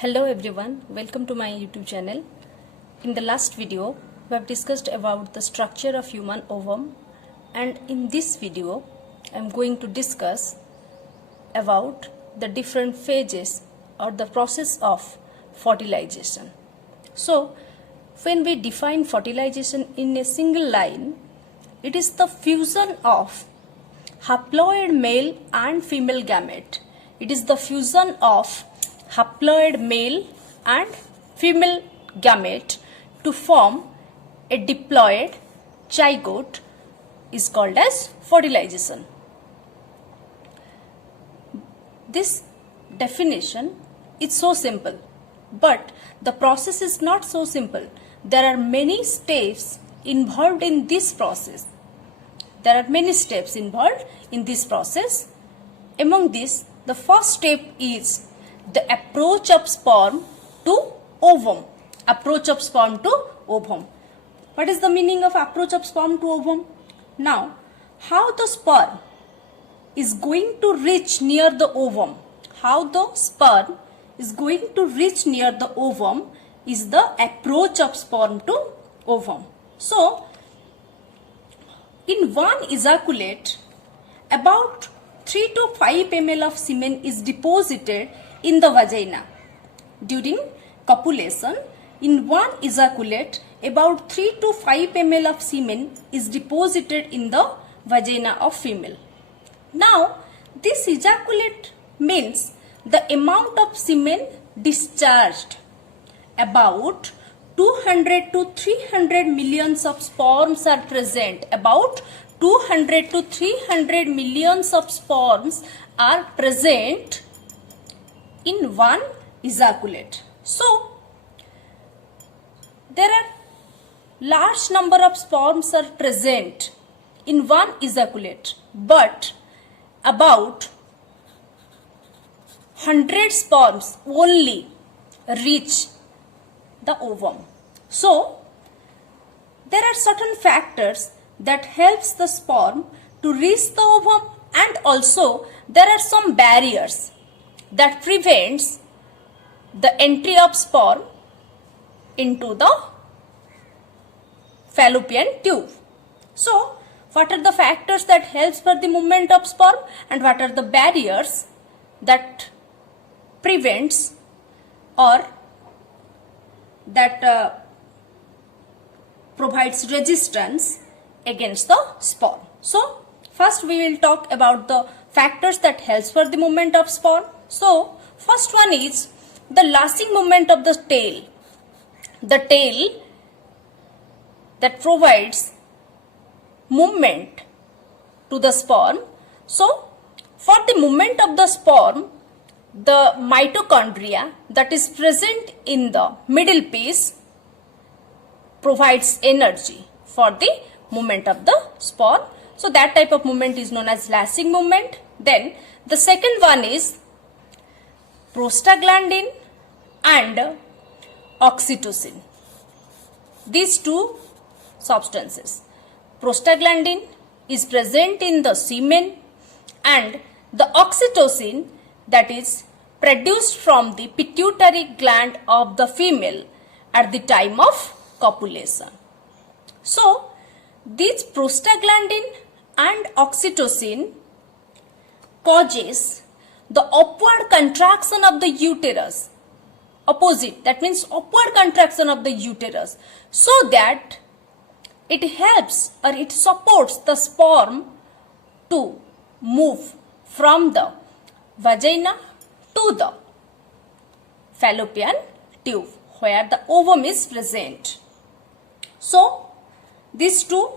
Hello everyone, welcome to my YouTube channel. In the last video, we have discussed about the structure of human ovum, and in this video, I am going to discuss about the different phases or the process of fertilization. So, when we define fertilization in a single line, it is the fusion of haploid male and female gamete. It is the fusion of haploid male and female gamete to form a diploid zygote is called as fertilization. This definition is so simple, but the process is not so simple. There are many steps involved in this process. Among these, the first step is the approach of sperm to ovum. What is the meaning of approach of sperm to ovum? Now, how the sperm is going to reach near the ovum? Is the approach of sperm to ovum. So, in one ejaculate, about 3 to 5 ml of semen is deposited in the vagina. During copulation, in one ejaculate, about 3 to 5 ml of semen is deposited in the vagina of female. Now, this ejaculate means the amount of semen discharged. About 200 to 300 millions of sperms are present. About 200 to 300 millions of sperms are present in one ejaculate. So, there are large number of sperms are present in one ejaculate, but about 100 sperms only reach the ovum. So, there are certain factors that helps the sperm to reach the ovum, and also there are some barriers that prevents the entry of sperm into the fallopian tube. So, what are the factors that helps for the movement of sperm, and what are the barriers that prevents or that provides resistance against the sperm? So, first we will talk about the factors that helps for the movement of sperm. So, first one is the lashing movement of the tail. The tail that provides movement to the sperm. So, for the movement of the sperm, the mitochondria that is present in the middle piece provides energy for the movement of the sperm. So, that type of movement is known as lashing movement. Then, the second one is prostaglandin and oxytocin. These two substances. Prostaglandin is present in the semen, and the oxytocin that is produced from the pituitary gland of the female at the time of copulation. So, these prostaglandin and oxytocin causes the upward contraction of the uterus. Opposite, that means upward contraction of the uterus, so that it helps or it supports the sperm to move from the vagina to the fallopian tube where the ovum is present. So, these two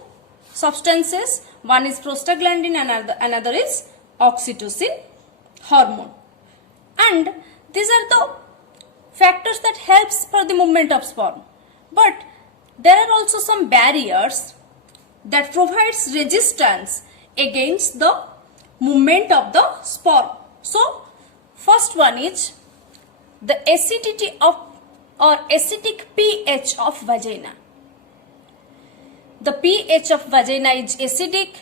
substances, one is prostaglandin and another is oxytocin hormone, and these are the factors that helps for the movement of sperm. But there are also some barriers that provides resistance against the movement of the sperm. So, first one is the acidity of or acidic pH of vagina. The pH of vagina is acidic,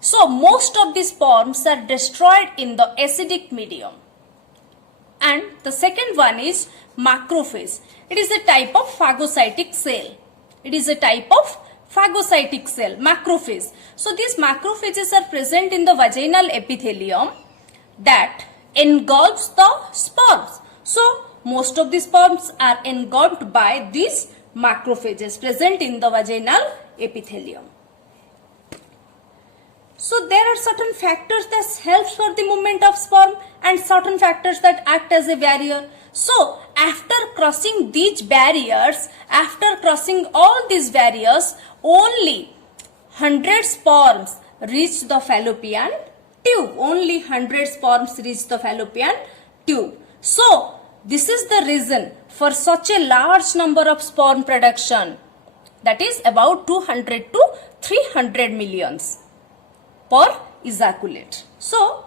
so most of the sperms are destroyed in the acidic medium. And the second one is macrophage. It is a type of phagocytic cell. It is a type of phagocytic cell, macrophage. So these macrophages are present in the vaginal epithelium that engulfs the sperms. So most of the sperms are engulfed by these macrophages present in the vaginal epithelium. So there are certain factors that helps for the movement of sperm and certain factors that act as a barrier. So after crossing these barriers, after crossing all these barriers, only 100 sperms reach the fallopian tube. Only 100 sperms reach the fallopian tube. So this is the reason for such a large number of sperm production, that is about 200 to 300 millions per ejaculate. So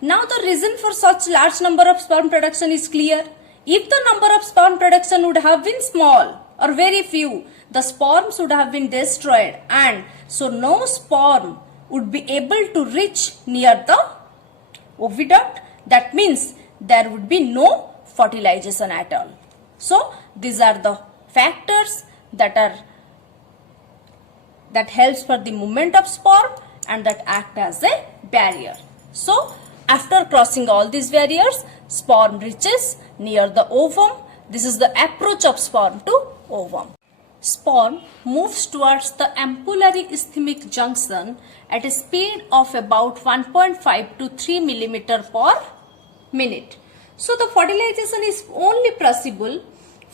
now the reason for such large number of sperm production is clear. If the number of sperm production would have been small or very few, the sperms would have been destroyed, and so no sperm would be able to reach near the oviduct. That means there would be no fertilization at all. So these are the factors that helps for the movement of sperm and that act as a barrier. So after crossing all these barriers, sperm reaches near the ovum. This is the approach of sperm to ovum. Sperm moves towards the ampullary isthmic junction at a speed of about 1.5 to 3 millimeter per minute. So the fertilization is only possible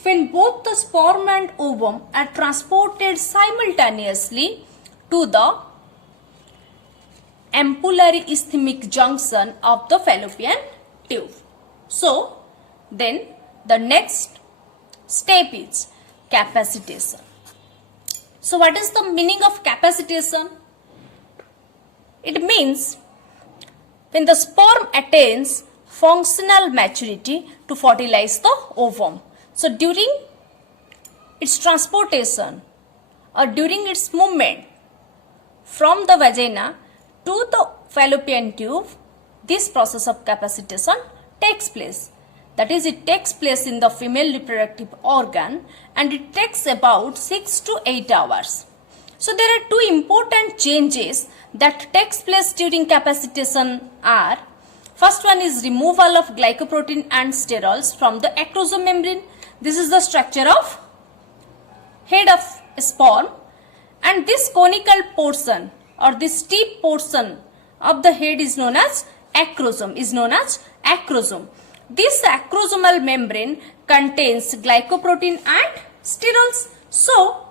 when both the sperm and ovum are transported simultaneously to the ampullary isthmic junction of the fallopian tube. So then the next step is capacitation. So what is the meaning of capacitation? It means when the sperm attains functional maturity to fertilize the ovum. So during its transportation or during its movement from the vagina to the fallopian tube, this process of capacitation takes place. That is, it takes place in the female reproductive organ and it takes about 6 to 8 hours. So there are two important changes that takes place during capacitation are: first one is removal of glycoprotein and sterols from the acrosome membrane. This is the structure of head of sperm, and this conical portion or this steep portion of the head is known as acrosome. This acrosomal membrane contains glycoprotein and sterols. So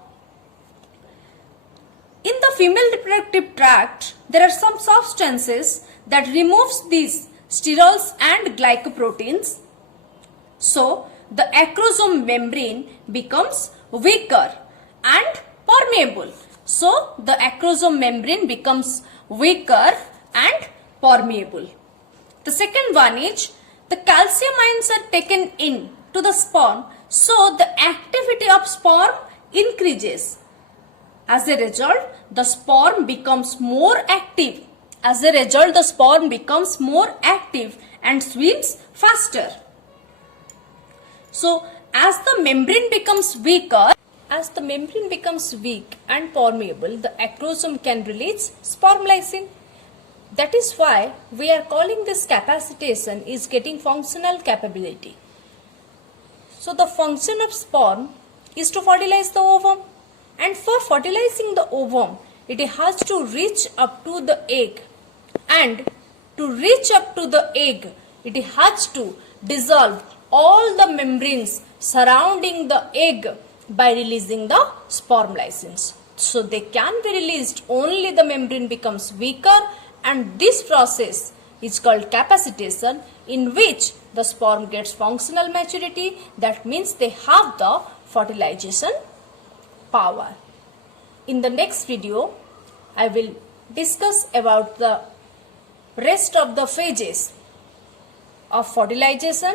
in the female reproductive tract, there are some substances that removes these sterols and glycoproteins. So the acrosome membrane becomes weaker and permeable. So the acrosome membrane becomes weaker and permeable. The second one is the calcium ions are taken in to the sperm, so the activity of sperm increases. As a result, the sperm becomes more active. And swims faster. So as the membrane becomes weak and permeable, the acrosome can release sperm lysine. That is why we are calling this capacitation is getting functional capability. So the function of sperm is to fertilize the ovum, and for fertilizing the ovum, it has to reach up to the egg, and to reach up to the egg, it has to dissolve all the membranes surrounding the egg by releasing the sperm lysines. So they can be released only the membrane becomes weaker, and this process is called capacitation, in which the sperm gets functional maturity. That means they have the fertilization power. In the next video, I will discuss about the rest of the phases of fertilization.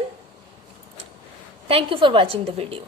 Thank you for watching the video.